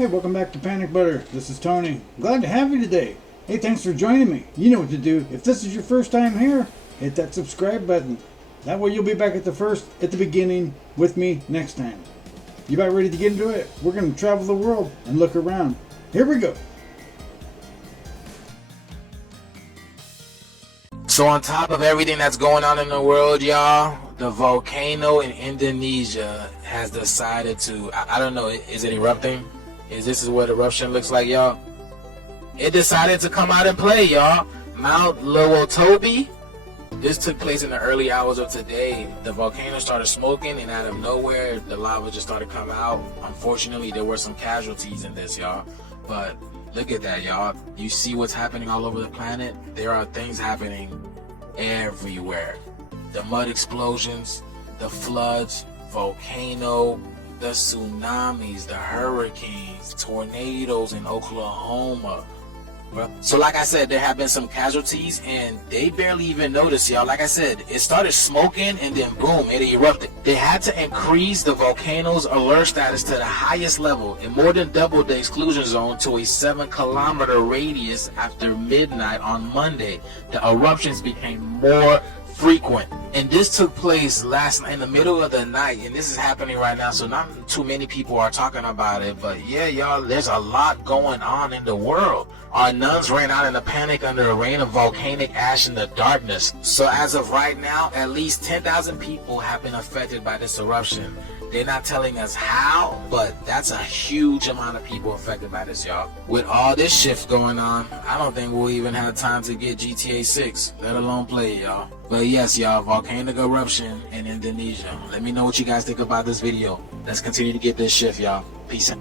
Hey, welcome back to Panic Butter. This is Tony. Glad to have you today. Hey, thanks for joining me. You know what to do. If this is your first time here, hit that subscribe button. That way you'll be back at the beginning with me next time. You about ready to get into it? We're going to travel the world and look around. Here we go. So on top of everything that's going on in the world, y'all, the volcano in Indonesia has decided to, I don't know, is it erupting? This is what eruption looks like, y'all? It decided to come out and play, y'all. Mount Lewotobi. This took place in the early hours of today. The volcano started smoking, and out of nowhere, the lava just started coming out. Unfortunately, there were some casualties in this, y'all. But look at that, y'all. You see what's happening all over the planet? There are things happening everywhere. The mud explosions, the floods, volcano, the tsunamis, the hurricanes, tornadoes in Oklahoma. So like I said, there have been some casualties and they barely even noticed, y'all. Like I said, it started smoking and then boom, it erupted. They had to increase the volcano's alert status to the highest level and more than doubled the exclusion zone to a 7-kilometer radius after midnight on Monday. The eruptions became more frequent, and this took place last night in the middle of the night, and this is happening right now, so not too many people are talking about it. But yeah, y'all, there's a lot going on in the world. Our nuns ran out in a panic under a rain of volcanic ash in the darkness. So as of right now, at least 10,000 people have been affected by this eruption. They're not telling us how, but that's a huge amount of people affected by this, y'all. With all this shift going on, I don't think we'll even have time to get GTA 6, let alone play it, y'all. But yes, y'all, volcanic eruption in Indonesia. Let me know what you guys think about this video. Let's continue to get this shift, y'all. Peace out.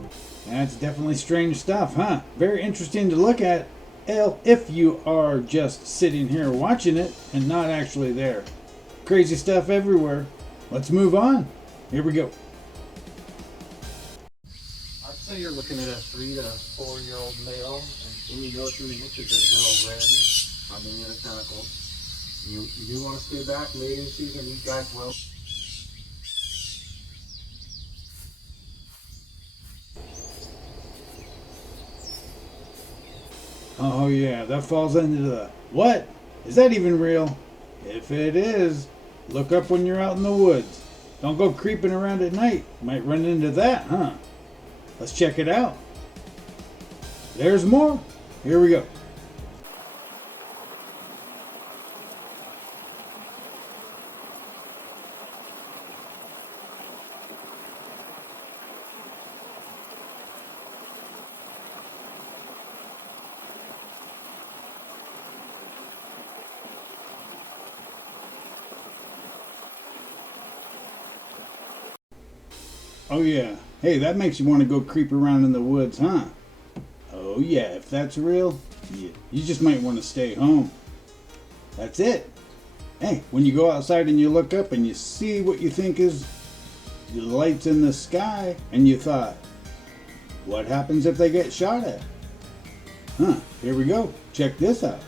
That's definitely strange stuff, huh? Very interesting to look at, if you are just sitting here watching it and not actually there. Crazy stuff everywhere. Let's move on. Here we go. I'd say you're looking at a 3 to 4 year old male, and when you go through the inches, there's no red on the inner tentacles. You do want to stay back mating season, these guys will. Oh yeah, that falls into the what? Is that even real? If it is, look up when you're out in the woods. Don't go creeping around at night. Might run into that, huh? Let's check it out. There's more. Here we go. Oh yeah. Hey, that makes you want to go creep around in the woods, huh? Oh yeah, if that's real, you just might want to stay home. That's it. Hey, when you go outside and you look up and you see what you think is the lights in the sky, and you thought, what happens if they get shot at? Huh, here we go. Check this out.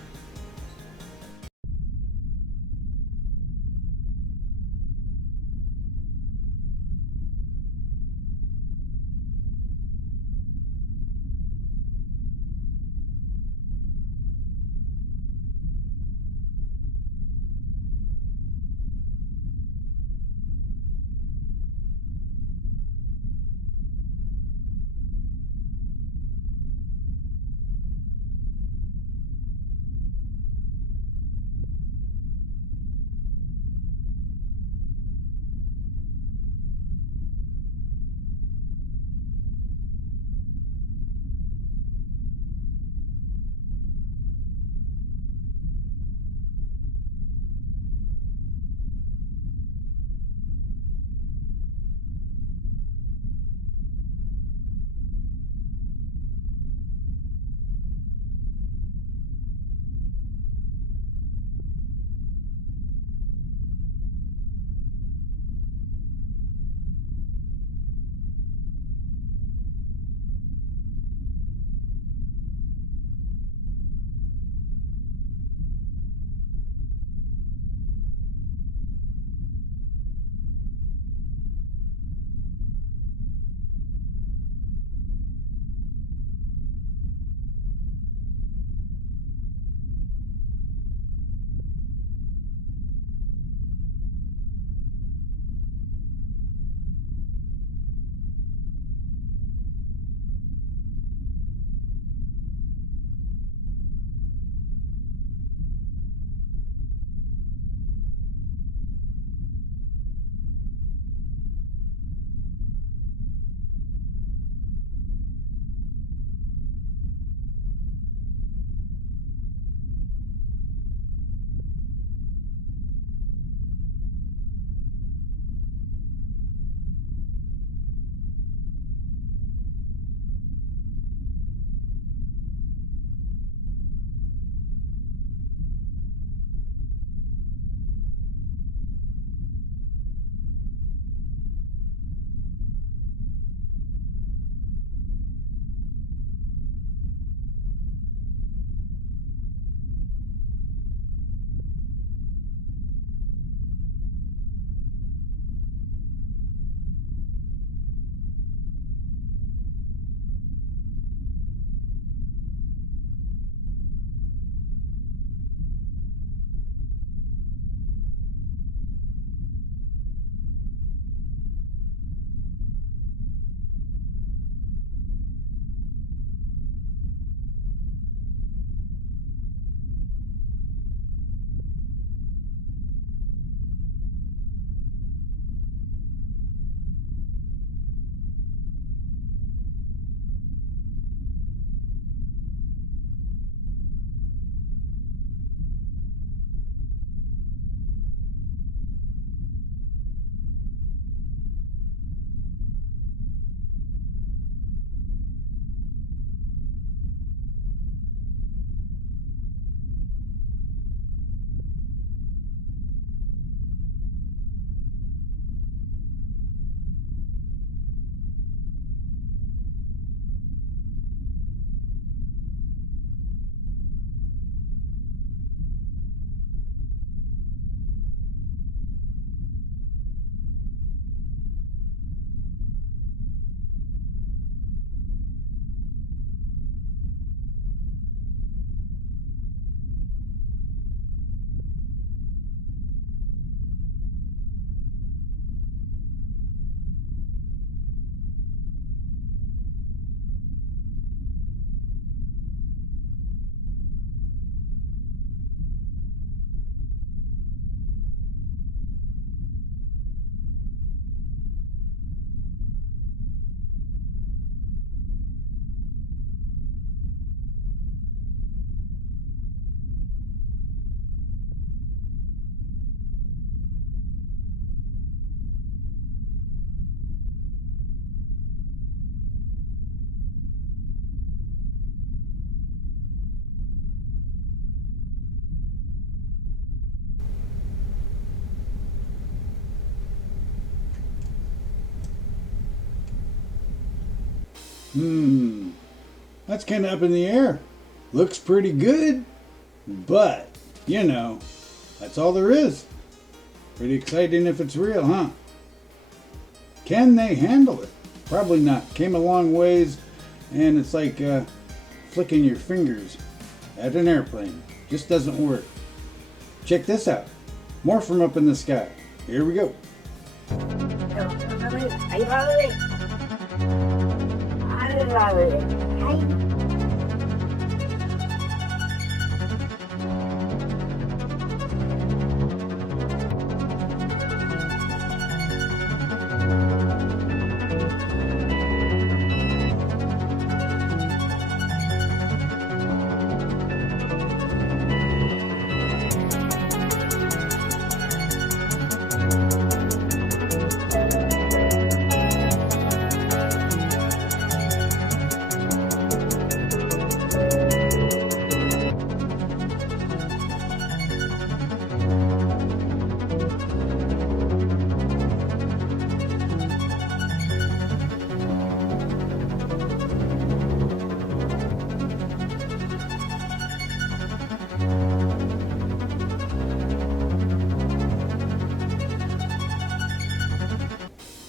That's kind of up in the air. Looks pretty good, but, you know, that's all there is. Pretty exciting if it's real, huh? Can they handle it? Probably not. Came a long ways, and it's like flicking your fingers at an airplane. Just doesn't work. Check this out. More from up in the sky. Here we go.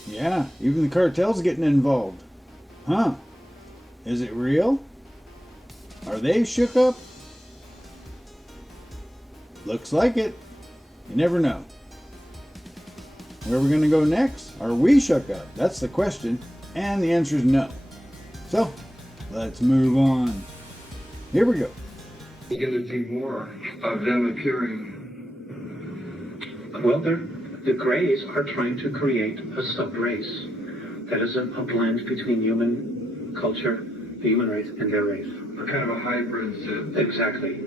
Yeah, even the cartel's getting involved. Huh? Is it real? Are they shook up? Looks like it. You never know. Where are we going to go next? Are we shook up? That's the question. And the answer is no. So, let's move on. Here we go. You're going to see more of them appearing. Well, the Greys are trying to create a sub-race that is a blend between human culture, the human race, and their race. A kind of a hybrid Sith. Exactly.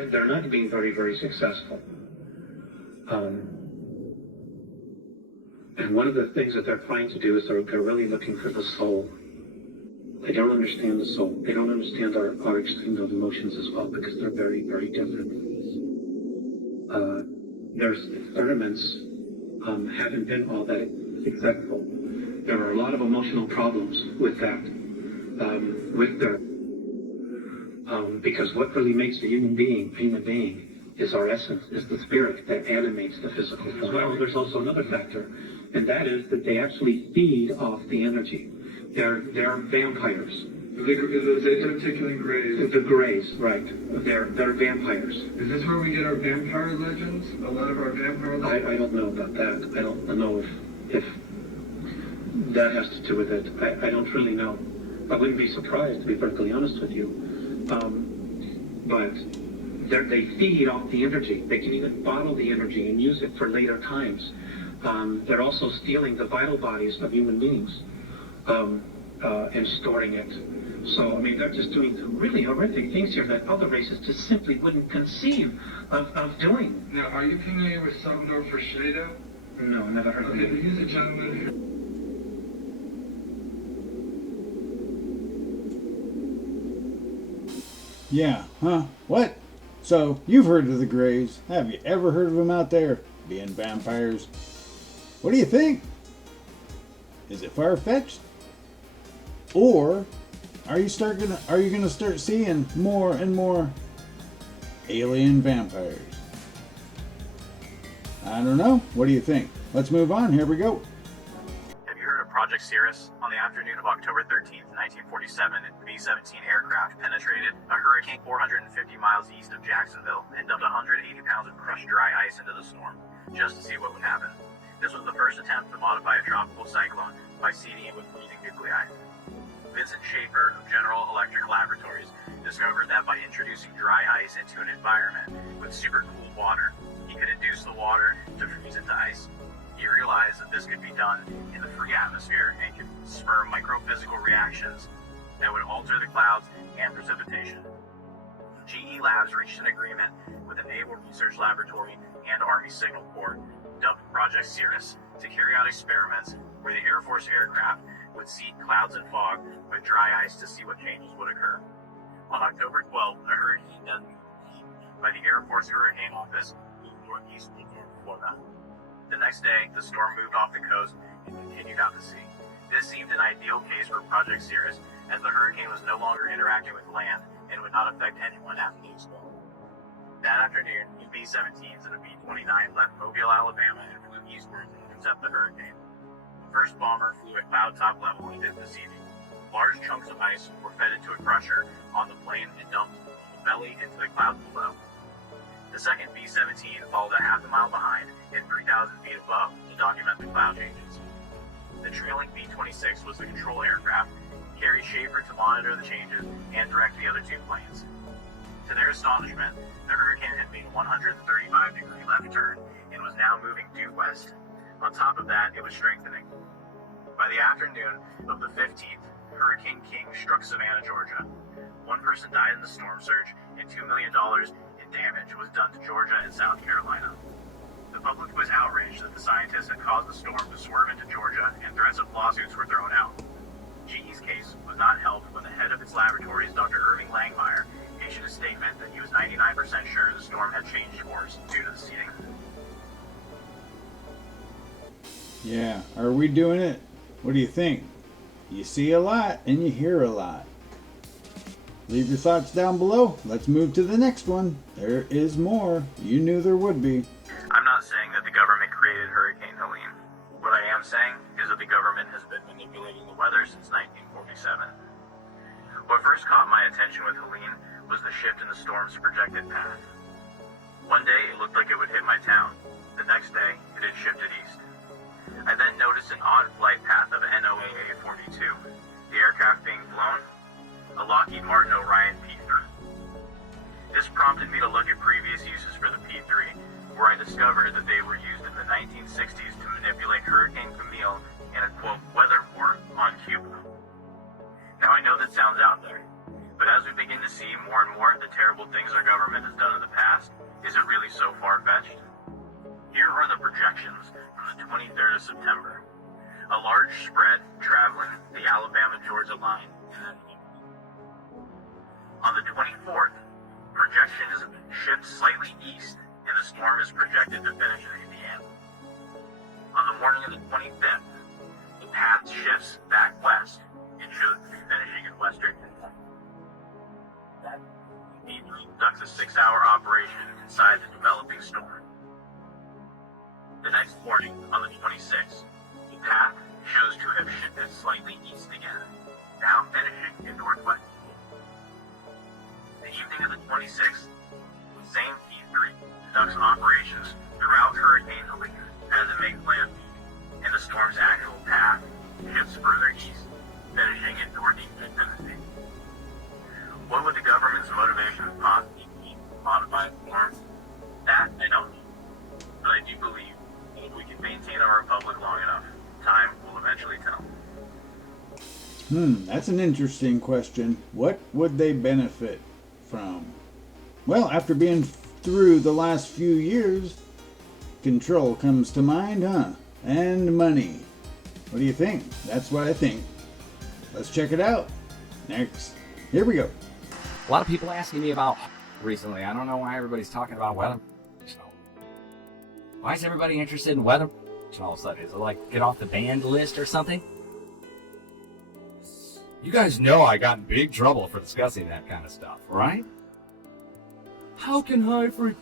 They're not being very, very successful. And one of the things that they're trying to do is they're really looking for the soul. They don't understand the soul. They don't understand our extreme of emotions as well, because they're very, very different. Their experiments haven't been all that successful. There are a lot of emotional problems with that, because what really makes a human being is our essence, is the spirit that animates the physical form. Well, there's also another factor, and that is that they actually feed off the energy. They're vampires. Those articulating Greys. The Greys, right. They're vampires. Is this where we get our vampire legends? A lot of our vampire legends? I don't know about that. I don't know if that has to do with it. I don't really know. I wouldn't be surprised, to be perfectly honest with you. But they feed off the energy. They can even bottle the energy and use it for later times. They're also stealing the vital bodies of human beings and storing it. So, I mean, they're just doing really horrific things here that other races just simply wouldn't conceive of doing. Now, are you familiar with Salvador Freixedo? No, never heard of Okay, him. he's a gentleman who... Yeah, huh? What? So, you've heard of the Greys. Have you ever heard of them out there being vampires? What do you think? Is it far-fetched? Or are you going to start seeing more and more alien vampires? I don't know. What do you think? Let's move on. Here we go. Have you heard of Project Cirrus? On the afternoon of October 13th, 1947, a B-17 aircraft penetrated a hurricane 450 miles east of Jacksonville and dumped 180 pounds of crushed dry ice into the storm, just to see what would happen. This was the first attempt to modify a tropical cyclone by seeding it with freezing nuclei. Vincent Schaefer of General Electric Laboratories discovered that by introducing dry ice into an environment with supercooled water, he could induce the water to freeze into ice. He realized that this could be done in the free atmosphere and could spur microphysical reactions that would alter the clouds and precipitation. GE Labs reached an agreement with the Naval Research Laboratory and Army Signal Corps, dubbed Project Cirrus, to carry out experiments where the Air Force aircraft would seed clouds and fog with dry ice to see what changes would occur. On October 12th, a hurricane designated by the Air Force Hurricane Office moved northeast into Florida. The next day, the storm moved off the coast and continued out to sea. This seemed an ideal case for Project Cirrus, as the hurricane was no longer interacting with land and would not affect anyone after the storm. That afternoon, the B-17s and a B-29 left Mobile, Alabama, and flew eastward to intercept the hurricane. The first bomber flew at cloud top level and did the seeding. Large chunks of ice were fed into a crusher on the plane and dumped from the belly into the clouds below. The second B-17 followed a half a mile behind and 3,000 feet above to document the cloud changes. The trailing B-26 was the control aircraft, carried Schaefer to monitor the changes and direct the other two planes. To their astonishment, the hurricane had made a 135-degree left turn and was now moving due west. On top of that, it was strengthening. By the afternoon of the 15th, Hurricane King struck Savannah, Georgia. One person died in the storm surge, and $2 million in damage was done to Georgia and South Carolina. The public was outraged that the scientists had caused the storm to swerve into Georgia, and threats of lawsuits were thrown out. GE's case was not helped when the head of its laboratories, Dr. Irving Langmeyer, issued a statement that he was 99% sure the storm had changed course due to the seeding. Yeah, are we doing it? What do you think? You see a lot and you hear a lot. Leave your thoughts down below. Let's move to the next one. There is more. You knew there would be. I'm not saying that the government created Hurricane Helene. What I am saying is that the government has been manipulating the weather since 1947. What first caught my attention with Helene was the shift in the storm's projected path. One day it looked like it would hit my town. The next day it had shifted east. I then noticed an odd flight path of NOAA 42, the aircraft being flown, a Lockheed Martin Orion P-3. This prompted me to look at previous uses for the P-3, where I discovered that they were used in the 1960s to manipulate Hurricane Camille in a, quote, weather war on Cuba. Now I know that sounds out there, but as we begin to see more and more of the terrible things our government has done in the past, is it really so far-fetched? Here are the projections from the 23rd of September. A large spread traveling the Alabama-Georgia line. On the 24th, projections shift slightly east, and the storm is projected to finish in Indiana. On the morning of the 25th, the path shifts back west and shows to be finishing in western Kentucky. That conducts a 6-hour operation inside the developing storm. The next morning, on the 26th, the path shows to have shifted slightly east again, now finishing in northwest. The evening of the 26th, the same P-3 conducts operations throughout Hurricane Helene as it makes land, and the storm's actual path shifts further east, finishing in northeastern Tennessee. What would the government's motivation possibly be to modify the storm? That I don't know, but I do believe if we can maintain our republic long enough, time will eventually tell. That's an interesting question. What would they benefit from? Well, after being through the last few years, control comes to mind, huh? And money. What do you think? That's what I think. Let's check it out. Next. Here we go. A lot of people asking me about recently. I don't know why everybody's talking about weather. Why is everybody interested in weather? All of a sudden, is it like get off the banned list or something? You guys know I got in big trouble for discussing that kind of stuff, right? How can high-frequency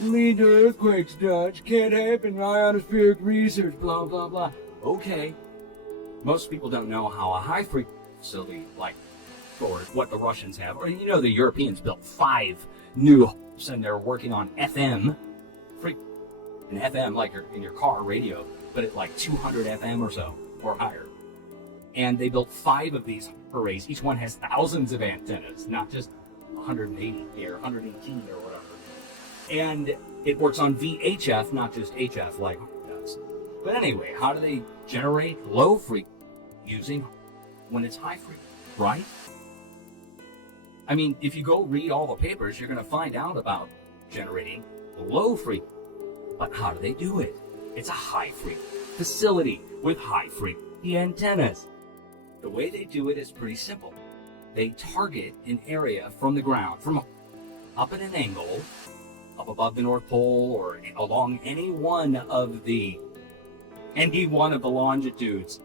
lead to earthquakes, Dutch? Can't happen, ionospheric research, blah, blah, blah. Okay. Most people don't know how a high-frequency facility, like, or what the Russians have, or you know the Europeans built 5 new HAARPs, and they're working on FM an FM like in your car radio, but at like 200 FM or so, or higher. And they built 5 of these arrays. Each one has thousands of antennas, not just 180 or 118 or whatever. And it works on VHF, not just HF like it does. But anyway, how do they generate low frequency using when it's high frequency, right? I mean, if you go read all the papers, you're going to find out about generating low frequency. But how do they do it? It's a high-frequency facility with high-frequency antennas. The way they do it is pretty simple. They target an area from the ground, from up at an angle, up above the North Pole or along any one of the longitudes.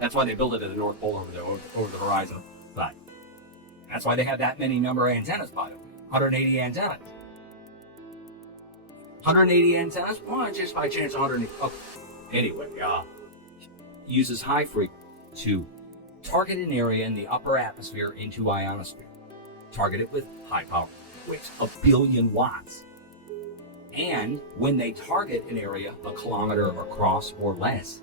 That's why they built it at the North Pole over the horizon. But that's why they have that many number of antennas, by the way. 180 antennas. 180 antennas? Well, just by chance 180. Oh. Anyway, uses high frequency to target an area in the upper atmosphere into ionosphere. Target it with high power, which 1 billion watts. And when they target an area a kilometer across or less,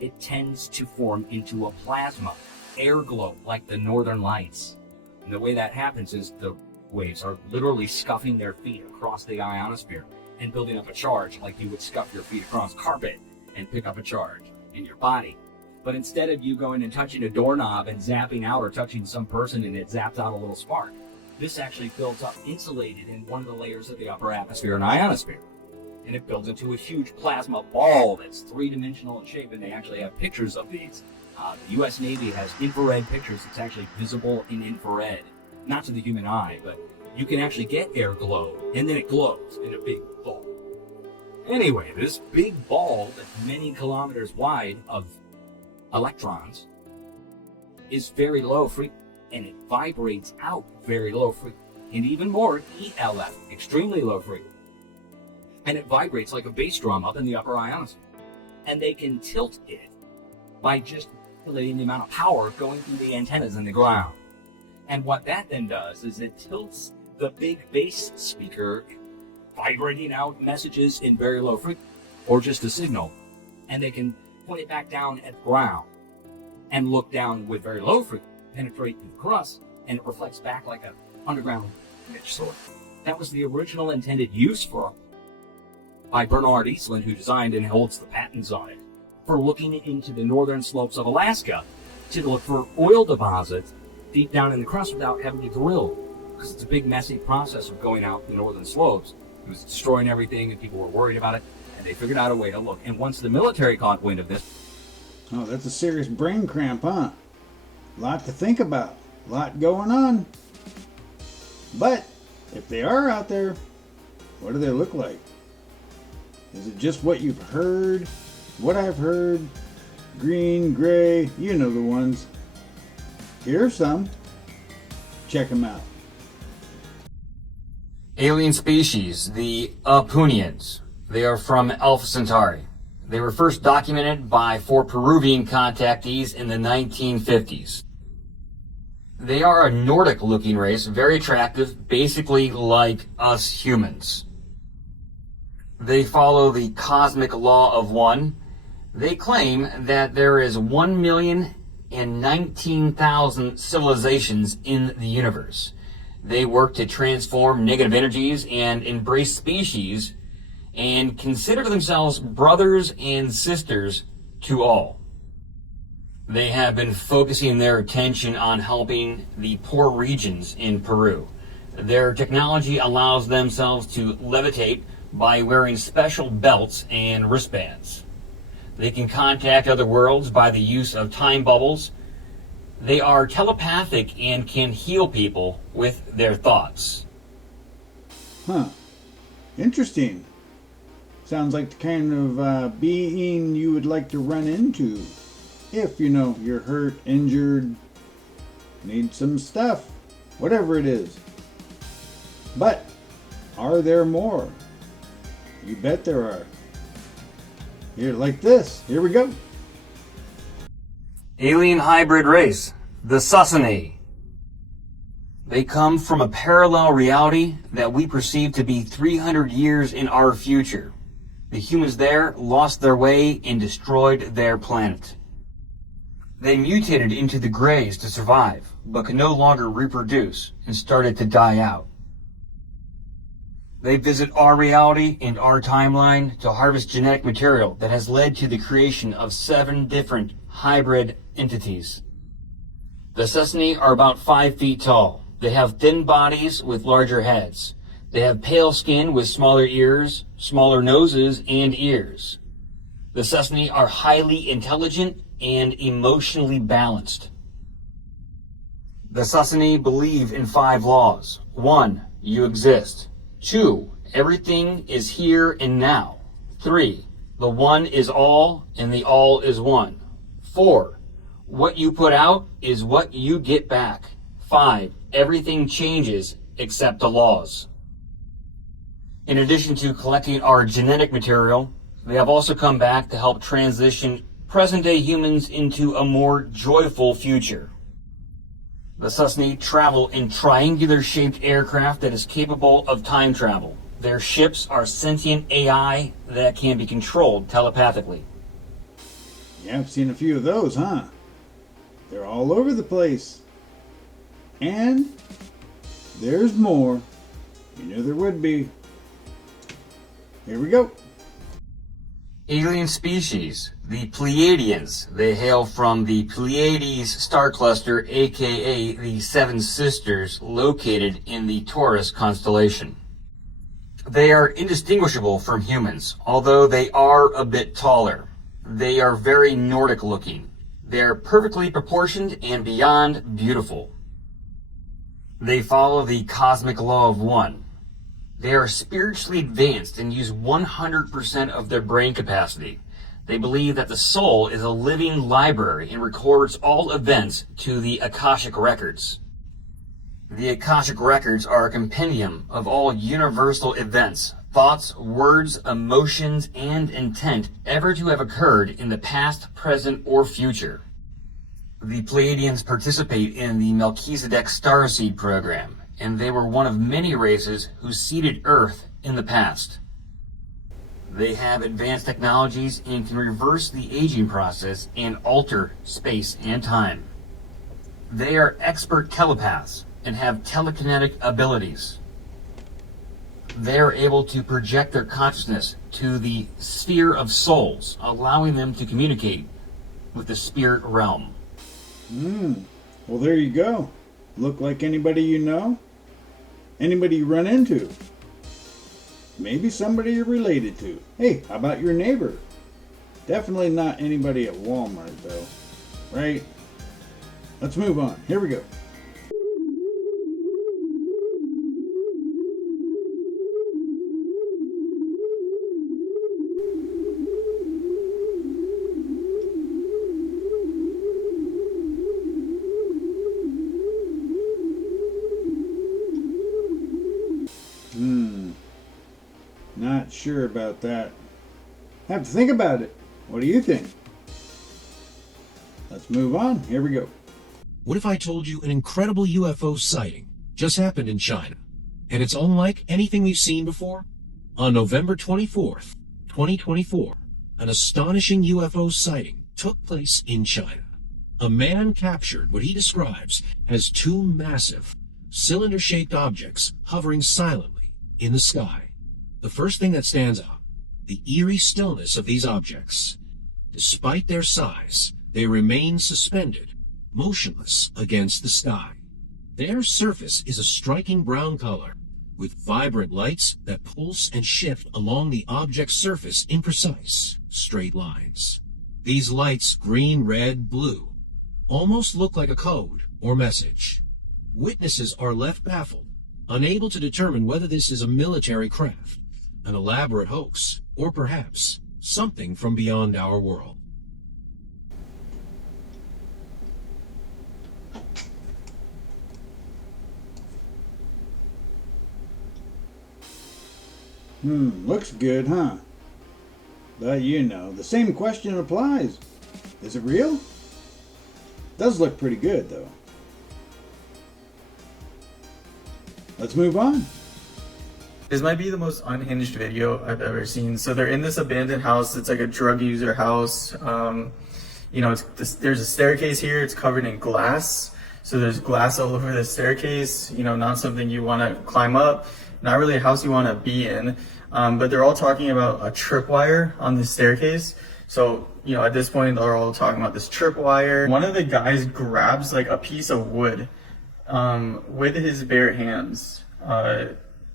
it tends to form into a plasma, air glow, like the northern lights. And the way that happens is the waves are literally scuffing their feet across the ionosphere and building up a charge like you would scuff your feet across carpet and pick up a charge in your body. But instead of you going and touching a doorknob and zapping out, or touching some person and it zaps out a little spark, this actually builds up insulated in one of the layers of the upper atmosphere and ionosphere. And it builds into a huge plasma ball that's three-dimensional in shape, and they actually have pictures of these. The U.S. Navy has infrared pictures. It's actually visible in infrared. Not to the human eye, but you can actually get air glow, and then it glows in a big ball. Anyway, this big ball that's many kilometers wide of electrons is very low frequency, and it vibrates out very low frequency, and even more ELF, extremely low frequency. And it vibrates like a bass drum up in the upper ionosphere. And they can tilt it by just manipulating the amount of power going through the antennas in the ground. And what that then does is it tilts the big bass speaker, vibrating out messages in very low frequency, or just a signal, and they can point it back down at the ground and look down with very low frequency, penetrate through the crust, and it reflects back like an underground pitch sword. That was the original intended use for by Bernard Eastland, who designed and holds the patents on it, for looking into the northern slopes of Alaska to look for oil deposits deep down in the crust without having to drill, because it's a big messy process of going out the northern slopes. It was destroying everything and people were worried about it, and they figured out a way to look. And once the military caught wind of this... Oh, that's a serious brain cramp, huh? A lot to think about. A lot going on. But if they are out there, what do they look like? Is it just what you've heard? What I've heard? Green, gray, you know the ones. Here's some. Check them out. Alien species, the Apunians. They are from Alpha Centauri. They were first documented by 4 Peruvian contactees in the 1950s. They are a Nordic-looking race, very attractive, basically like us humans. They follow the cosmic law of one. They claim that there is 1,019,000 civilizations in the universe. They work to transform negative energies and embrace species and consider themselves brothers and sisters to all. They have been focusing their attention on helping the poor regions in Peru. Their technology allows themselves to levitate by wearing special belts and wristbands. They can contact other worlds by the use of time bubbles. They are telepathic and can heal people with their thoughts. Huh. Interesting. Sounds like the kind of being you would like to run into. If, you're hurt, injured, need some stuff, whatever it is. But, are there more? You bet there are. Here, like this. Here we go. Alien hybrid race, the Susani. They come from a parallel reality that we perceive to be 300 years in our future. The humans there lost their way and destroyed their planet. They mutated into the Greys to survive, but could no longer reproduce and started to die out. They visit our reality and our timeline to harvest genetic material that has led to the creation of 7 different hybrid entities. The Susani are about 5 feet tall. They have thin bodies with larger heads. They have pale skin with smaller ears, smaller noses, and ears. The Susani are highly intelligent and emotionally balanced. The Susani believe in 5 laws. 1. You exist. 2. Everything is here and now. 3. The one is all and the all is one. 4. What you put out is what you get back. 5. Everything changes except the laws. In addition to collecting our genetic material, they have also come back to help transition present-day humans into a more joyful future. The Susni travel in triangular-shaped aircraft that is capable of time travel. Their ships are sentient AI that can be controlled telepathically. Yeah, I've seen a few of those, huh? They're all over the place. And there's more. You knew there would be. Here we go. Alien species, the Pleiadians. They hail from the Pleiades star cluster, aka the Seven Sisters, located in the Taurus constellation. They are indistinguishable from humans, although they are a bit taller. They are very Nordic looking. They are perfectly proportioned and beyond beautiful. They follow the cosmic law of one. They are spiritually advanced and use 100% of their brain capacity. They believe that the soul is a living library and records all events to the Akashic Records. The Akashic Records are a compendium of all universal events, thoughts, words, emotions, and intent ever to have occurred in the past, present, or future. The Pleiadians participate in the Melchizedek Starseed program, and they were one of many races who seeded Earth in the past. They have advanced technologies and can reverse the aging process and alter space and time. They are expert telepaths and have telekinetic abilities. They are able to project their consciousness to the sphere of souls, allowing them to communicate with the spirit realm. Well, there you go. Look like anybody you know? Anybody you run into? Maybe somebody you're related to. Hey, how about your neighbor? Definitely not anybody at Walmart, though. Right? Let's move on. Here we go. Not sure about that. Have to think about it. What do you think? Let's move on. Here we go. What if I told you an incredible UFO sighting just happened in China, and it's unlike anything we've seen before? On November 24th, 2024, an astonishing UFO sighting took place in China. A man captured what he describes as two massive, cylinder-shaped objects hovering silently in the sky. The first thing that stands out, the eerie stillness of these objects. Despite their size, they remain suspended, motionless against the sky. Their surface is a striking brown color, with vibrant lights that pulse and shift along the object's surface in precise, straight lines. These lights, green, red, blue, almost look like a code or message. Witnesses are left baffled, unable to determine whether this is a military craft, an elaborate hoax, or perhaps something from beyond our world. Looks good, huh? But you know, the same question applies. Is it real? Does look pretty good, though. Let's move on. This might be the most unhinged video I've ever seen. So they're in this abandoned house. It's like a drug user house. You know, there's a staircase here. It's covered in glass. So there's glass all over the staircase. You know, not something you want to climb up. Not really a house you want to be in. But they're all talking about a tripwire on the staircase. So, you know, at this point, they're all talking about this tripwire. One of the guys grabs like a piece of wood with his bare hands.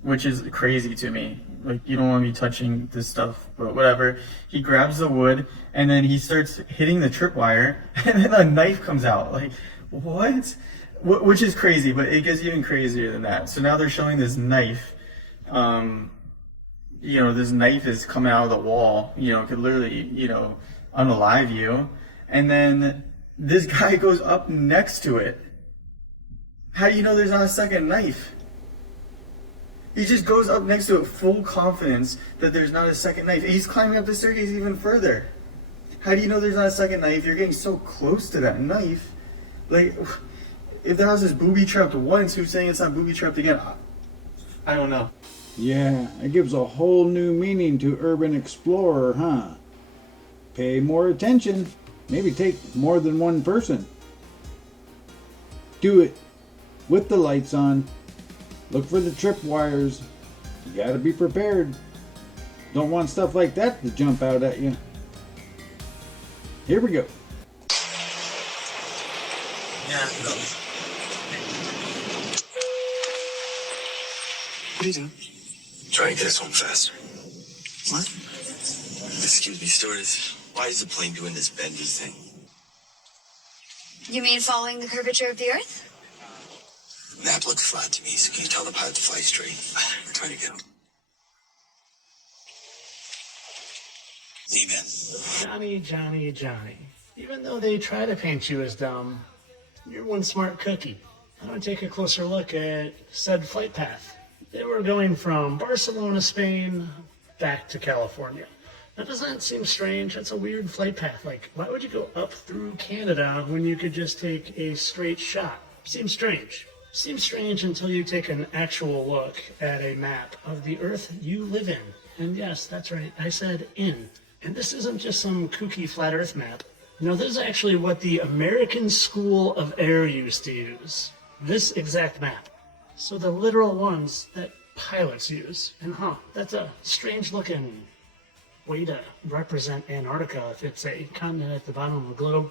Which is crazy to me. Like, you don't want to be touching this stuff, but whatever. He grabs the wood, and then he starts hitting the tripwire, and then a knife comes out. Like, what? Which is crazy, but it gets even crazier than that. So now they're showing this knife, you know, this knife is coming out of the wall, you know, could literally, you know, unalive you. And then this guy goes up next to it. How do you know there's not a second knife? He just goes up next to it, full confidence that there's not a second knife. And he's climbing up the staircase even further. How do you know there's not a second knife? You're getting so close to that knife. Like, if the house is booby-trapped once, who's saying it's not booby-trapped again? I don't know. Yeah, it gives a whole new meaning to urban explorer, huh? Pay more attention. Maybe take more than one person. Do it with the lights on. Look for the tripwires. You gotta be prepared. Don't want stuff like that to jump out at you. Here we go. Yeah, no. What are you doing? Trying to get us home faster. What? Excuse me, stewardess. Why is the plane doing this bendy thing? You mean following the curvature of the Earth? Map looks flat to me, so can you tell the pilot to fly straight? We're trying to get him. Amen. Johnny. Even though they try to paint you as dumb, you're one smart cookie. I want to take a closer look at said flight path. They were going from Barcelona, Spain, back to California. Now, doesn't that seem strange? That's a weird flight path. Like, why would you go up through Canada when you could just take a straight shot? Seems strange. Seems strange until you take an actual look at a map of the Earth you live in. And yes, that's right, I said in. And this isn't just some kooky flat Earth map. No, this is actually what the American School of Air used to use. This exact map. So the literal ones that pilots use. And that's a strange looking way to represent Antarctica if it's a continent at the bottom of the globe.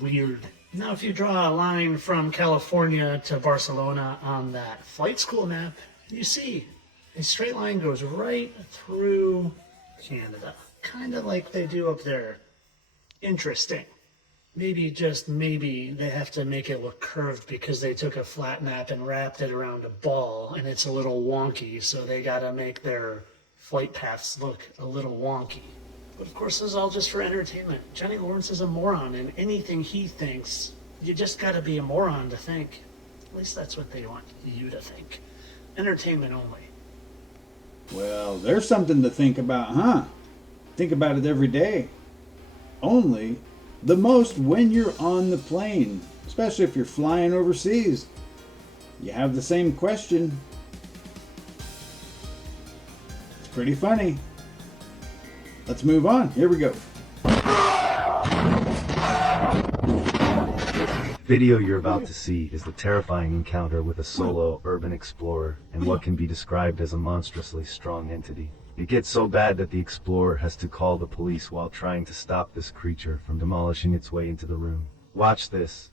Weird. Now if you draw a line from California to Barcelona on that flight school map, you see a straight line goes right through Canada. Kind of like they do up there. Interesting. Maybe, just maybe, they have to make it look curved because they took a flat map and wrapped it around a ball and it's a little wonky, so they gotta make their flight paths look a little wonky. But of course, this is all just for entertainment. Johnny Lawrence is a moron, and anything he thinks, you just gotta be a moron to think. At least that's what they want you to think. Entertainment only. Well, there's something to think about, huh? Think about it every day. Only the most when you're on the plane, especially if you're flying overseas. You have the same question. It's pretty funny. Let's move on. Here we go. Video you're about to see is the terrifying encounter with a solo urban explorer and what can be described as a monstrously strong entity. It gets so bad that the explorer has to call the police while trying to stop this creature from demolishing its way into the room. Watch this.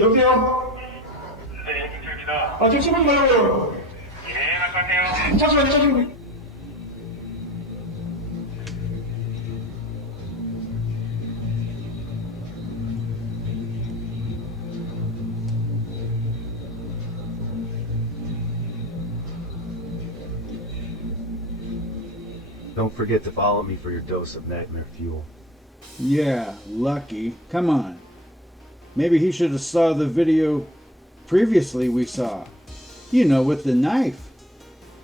여보세요? 네, 김철입니다. 아, 잠시만요. 예, 말씀하세요. 잠시만요. Don't forget to follow me for your dose of nightmare fuel. Yeah, lucky. Come on. Maybe he should have saw the video previously we saw. You know, with the knife.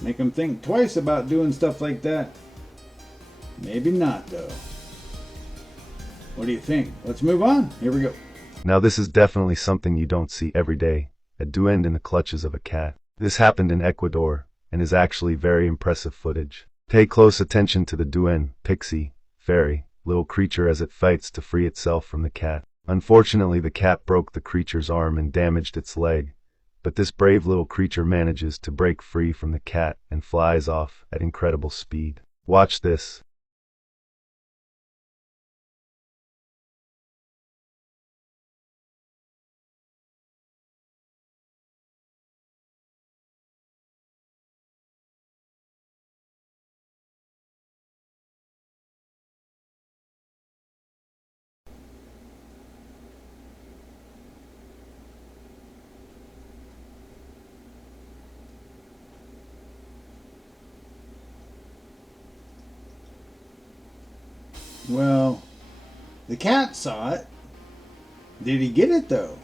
Make him think twice about doing stuff like that. Maybe not, though. What do you think? Let's move on. Here we go. Now this is definitely something you don't see every day. A duende in the clutches of a cat. This happened in Ecuador, and is actually very impressive footage. Pay close attention to the duende, pixie, fairy, little creature as it fights to free itself from the cat. Unfortunately, the cat broke the creature's arm and damaged its leg, but this brave little creature manages to break free from the cat and flies off at incredible speed. Watch this. Well, the cat saw it. Did he get it, though?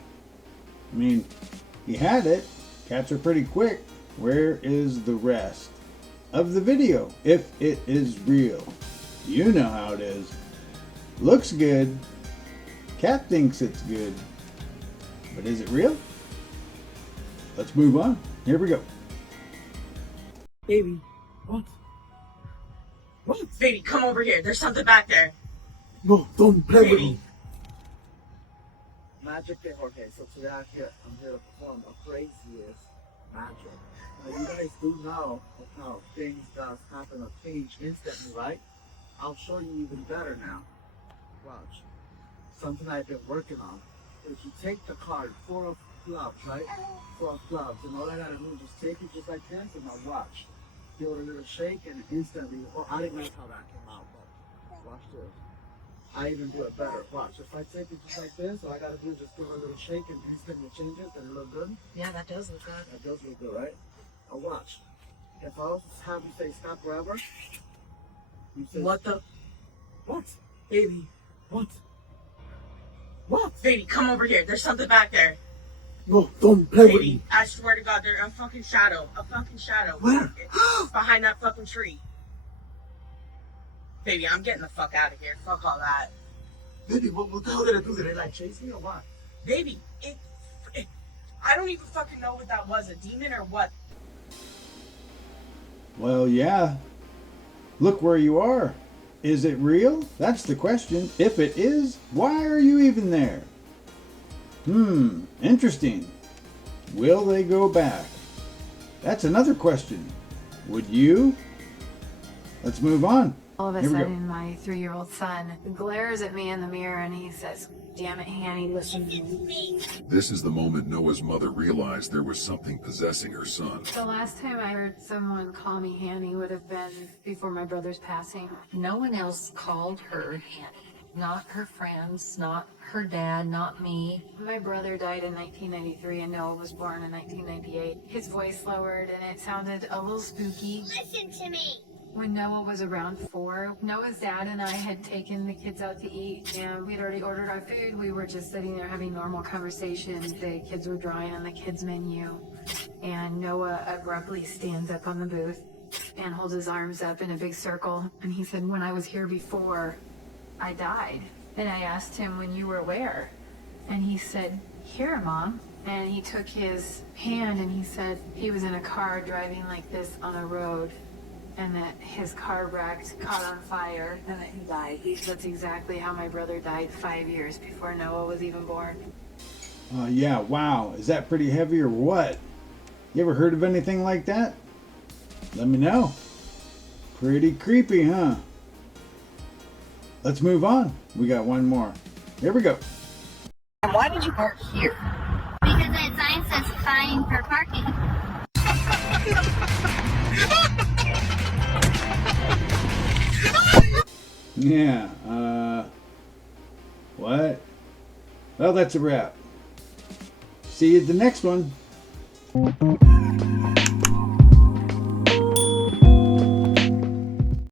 I mean, he had it. Cats are pretty quick. Where is the rest of the video, if it is real? You know how it is. Looks good. Cat thinks it's good. But is it real? Let's move on. Here we go. Baby, what? What? Baby, come over here. There's something back there. No, don't play with me. Magic Day, Jorge. So today I'm here to perform a craziest magic. Now you guys do know how things does happen or change instantly, right? I'll show you even better now. Watch. Something I've been working on. If you take the card, 4 of clubs, right? 4 of clubs, and all I gotta do is just take it just like this, and now watch. Give it a little shake, and instantly, I didn't like how that came out, but watch this. I even do it better. Watch. If I take it just like this, all I gotta do is just give it a little shake, and instantly changes, and it look good. Yeah, that does look good. That does look good, right? Now watch. If I also have you say stop forever, you say what the? What? Baby. What? What? Baby, come over here. There's something back there. No, don't play with me. I swear to God, there's a fucking shadow. A fucking shadow. Where? It's behind that fucking tree. Baby, I'm getting the fuck out of here. Fuck all that. Baby, what the hell did it do? Did it like chase me or what? Baby, I don't even fucking know what that was. A demon or what? Well, yeah. Look where you are. Is it real? That's the question. If it is, why are you even there? Interesting. Will they go back? That's another question. Would you? Let's move on. All of a Here we go. sudden, my 3-year-old son glares at me in the mirror and he says, "Damn it, Hanny, listen to me." This is the moment Noah's mother realized there was something possessing her son. The last time I heard someone call me Hanny would have been before my brother's passing. No one else called her Hanny. Not her friends, not her dad, not me. My brother died in 1993 and Noah was born in 1998. His voice lowered and it sounded a little spooky. Listen to me. When Noah was around 4, Noah's dad and I had taken the kids out to eat and we had already ordered our food. We were just sitting there having normal conversation. The kids were drawing on the kids' menu and Noah abruptly stands up on the booth and holds his arms up in a big circle. And he said, "When I was here before, I died." And I asked him, "When you were where?" And he said, "Here, Mom." And he took his hand and he said he was in a car driving like this on a road and that his car wrecked, caught on fire, and that he died. That's exactly how my brother died 5 years before Noah was even born. Yeah, wow. Is that pretty heavy or what? You ever heard of anything like that? Let me know. Pretty creepy, huh? Let's move on. We got one more. Here we go. And why did you park here? Because that sign says fine for parking. Yeah, what? Well, that's a wrap. See you at the next one.